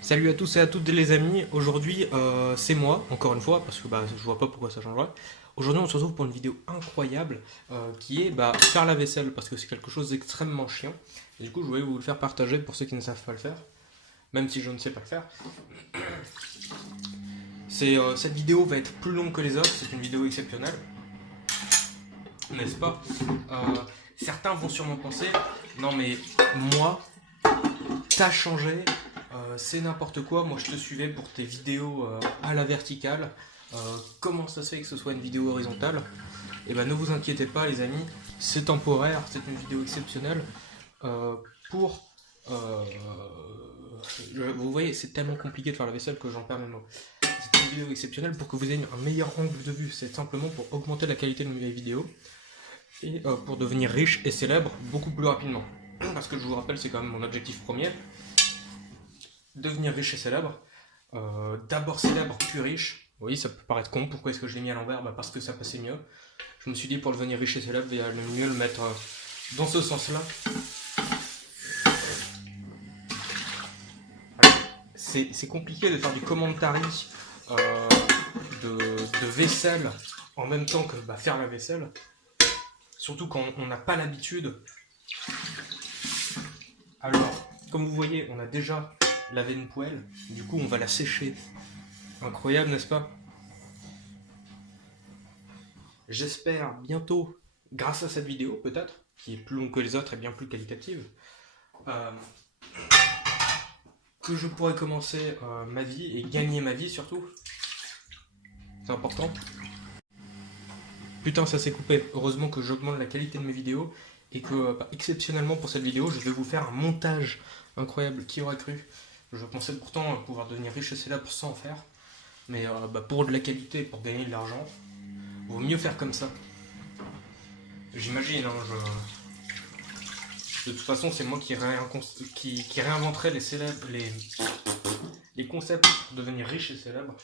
Salut à tous et à toutes les amis, aujourd'hui c'est moi, encore une fois, parce que je vois pas pourquoi ça changerait. Aujourd'hui on se retrouve pour une vidéo incroyable qui est faire la vaisselle, parce que c'est quelque chose d'extrêmement chiant. Et du coup je voulais vous le faire partager pour ceux qui ne savent pas le faire, même si je ne sais pas le faire. Cette vidéo va être plus longue que les autres, c'est une vidéo exceptionnelle, n'est-ce pas? Certains vont sûrement penser, non mais moi, t'as changé, c'est n'importe quoi, moi je te suivais pour tes vidéos à la verticale, comment ça se fait que ce soit une vidéo horizontale? Et ben ne vous inquiétez pas les amis, c'est temporaire, c'est une vidéo exceptionnelle, euh, pour... euh, vous voyez, c'est tellement compliqué de faire la vaisselle que j'en perds mes mots. C'est une vidéo exceptionnelle pour que vous ayez un meilleur angle de vue, c'est simplement pour augmenter la qualité de mes vidéos, et pour devenir riche et célèbre beaucoup plus rapidement. Parce que je vous rappelle, c'est quand même mon objectif premier, devenir riche et célèbre. D'abord célèbre, puis riche. Oui, ça peut paraître con, pourquoi est-ce que je l'ai mis à l'envers? Parce que ça passait mieux. Je me suis dit pour devenir riche et célèbre, il y a le mieux le mettre dans ce sens-là. C'est compliqué de faire du commentary de vaisselle en même temps que faire la vaisselle. Surtout quand on n'a pas l'habitude. Alors, comme vous voyez, on a déjà lavé une poêle. Du coup, on va la sécher. Incroyable, n'est-ce pas? J'espère bientôt, grâce à cette vidéo peut-être, qui est plus longue que les autres et bien plus qualitative, euh, que je pourrai commencer ma vie et gagner ma vie surtout. C'est important. Putain, ça s'est coupé. Heureusement que j'augmente la qualité de mes vidéos et que, exceptionnellement pour cette vidéo, je vais vous faire un montage incroyable. Qui aurait cru? Je pensais pourtant pouvoir devenir riche et célèbre sans en faire. Mais pour de la qualité, pour gagner de l'argent, vaut mieux faire comme ça. J'imagine, hein, de toute façon, c'est moi qui réinventerai les concepts pour devenir riche et célèbre.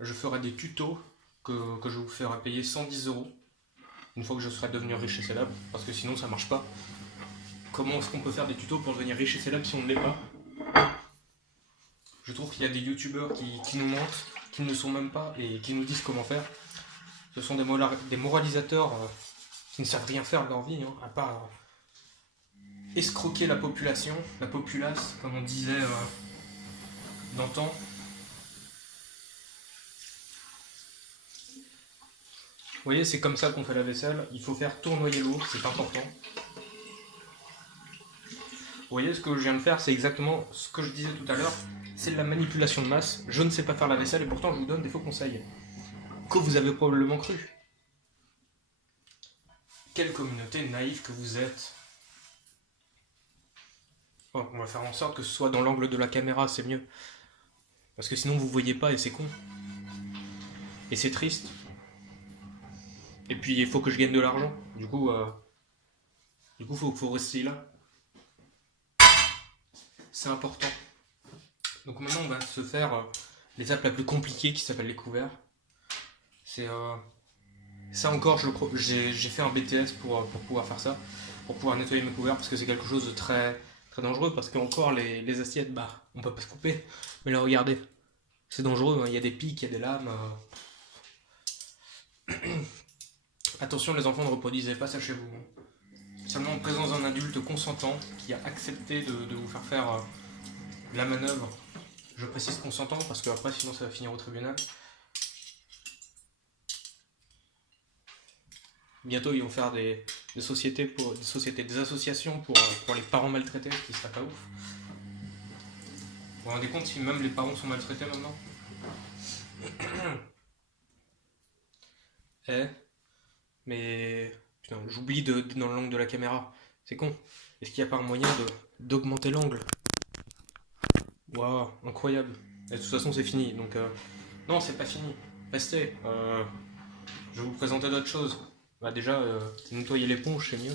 Je ferai des tutos que je vous ferai payer 110 € une fois que je serai devenu riche et célèbre, parce que sinon ça marche pas. Comment est-ce qu'on peut faire des tutos pour devenir riche et célèbre si on ne l'est pas? Je trouve qu'il y a des youtubeurs qui nous mentent, qui ne le sont même pas et qui nous disent comment faire. Ce sont des moralisateurs qui ne savent rien faire de leur vie, hein, à part escroquer la population, la populace, comme on disait d'antan. Vous voyez, c'est comme ça qu'on fait la vaisselle. Il faut faire tournoyer l'eau, c'est important. Vous voyez, ce que je viens de faire, c'est exactement ce que je disais tout à l'heure. C'est de la manipulation de masse. Je ne sais pas faire la vaisselle et pourtant je vous donne des faux conseils que vous avez probablement cru. Quelle communauté naïve que vous êtes. Oh, on va faire en sorte que ce soit dans l'angle de la caméra, c'est mieux. Parce que sinon vous voyez pas et c'est con. Et c'est triste. Et puis il faut que je gagne de l'argent. Du coup, faut rester là. C'est important. Donc maintenant on va se faire l'étape la plus compliquée qui s'appelle les couverts. C'est ça encore, j'ai fait un BTS pour pouvoir faire ça, pour pouvoir nettoyer mes couverts parce que c'est quelque chose de très très dangereux parce qu'encore les assiettes, on peut pas se couper. Mais là regardez, c'est dangereux, hein. Il y a des pics, il y a des lames. Attention les enfants, ne reproduisez pas ça chez vous. Seulement en présence d'un adulte consentant qui a accepté de vous faire faire la manœuvre. Je précise consentant parce que après sinon ça va finir au tribunal. Bientôt ils vont faire des sociétés des associations pour les parents maltraités, ce qui serait pas ouf. Vous vous rendez compte si même les parents sont maltraités maintenant? Eh, mais putain, j'oublie dans l'angle de la caméra. C'est con. Est-ce qu'il n'y a pas un moyen d'augmenter l'angle? Waouh, incroyable. Et de toute façon, c'est fini. Donc, non, c'est pas fini. Restez. Je vais vous présenter d'autres choses. Déjà, nettoyer l'éponge, c'est mieux.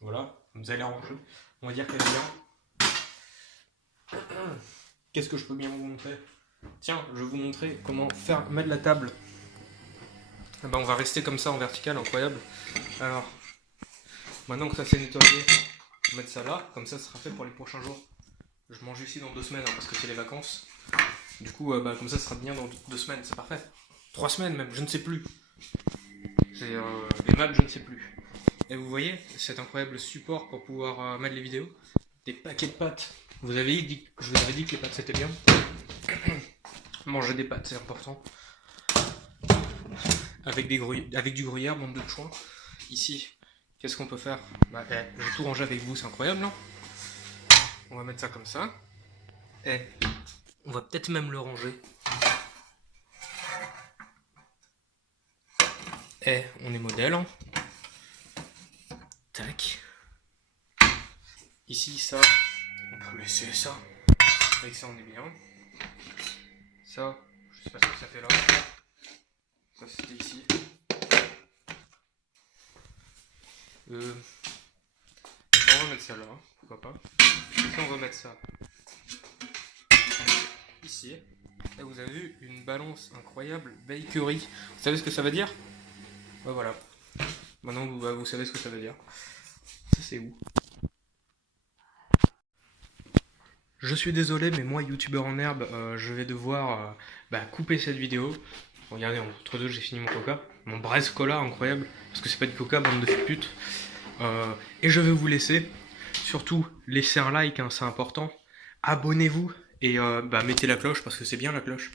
Voilà, vous allez arranger. On va dire qu'elle est bien. Qu'est-ce que je peux bien vous montrer? Tiens, je vais vous montrer comment mettre la table. On va rester comme ça en vertical, incroyable. Alors, maintenant que ça s'est nettoyé, On va mettre ça là, comme ça sera fait pour les prochains jours. Je mange ici dans 2 semaines hein, parce que c'est les vacances. Du coup, comme ça sera bien dans 2 semaines, c'est parfait. 3 semaines même, je ne sais plus. C'est les maths, je ne sais plus. Et vous voyez, cet incroyable support pour pouvoir mettre les vidéos. Des paquets de pâtes. Je vous avais dit que les pâtes c'était bien. Manger des pâtes, c'est important. Avec du gruyère, bande de chouins. Ici, qu'est-ce qu'on peut faire? Je vais tout ranger avec vous, c'est incroyable, non? On va mettre ça comme ça. Et on va peut-être même le ranger. Et on est modèle. Hein. Tac. Ici, ça, on peut laisser ça. Avec ça, on est bien. Ça, je sais pas ce que ça fait là. Ça, c'était ici. On va mettre ça là, pourquoi pas. Ici, on va mettre ça ici. Là, vous avez vu une balance incroyable bakery. Vous savez ce que ça veut dire? Voilà. Maintenant, vous savez ce que ça veut dire. Ça, c'est où? Je suis désolé, mais moi, youtubeur en herbe, je vais devoir couper cette vidéo. Regardez, entre deux, j'ai fini mon coca. Mon Brest Cola, incroyable. Parce que c'est pas du coca, bande de pute. Et je vais vous laisser. Surtout, laissez un like, hein, c'est important. Abonnez-vous. Et mettez la cloche, parce que c'est bien la cloche.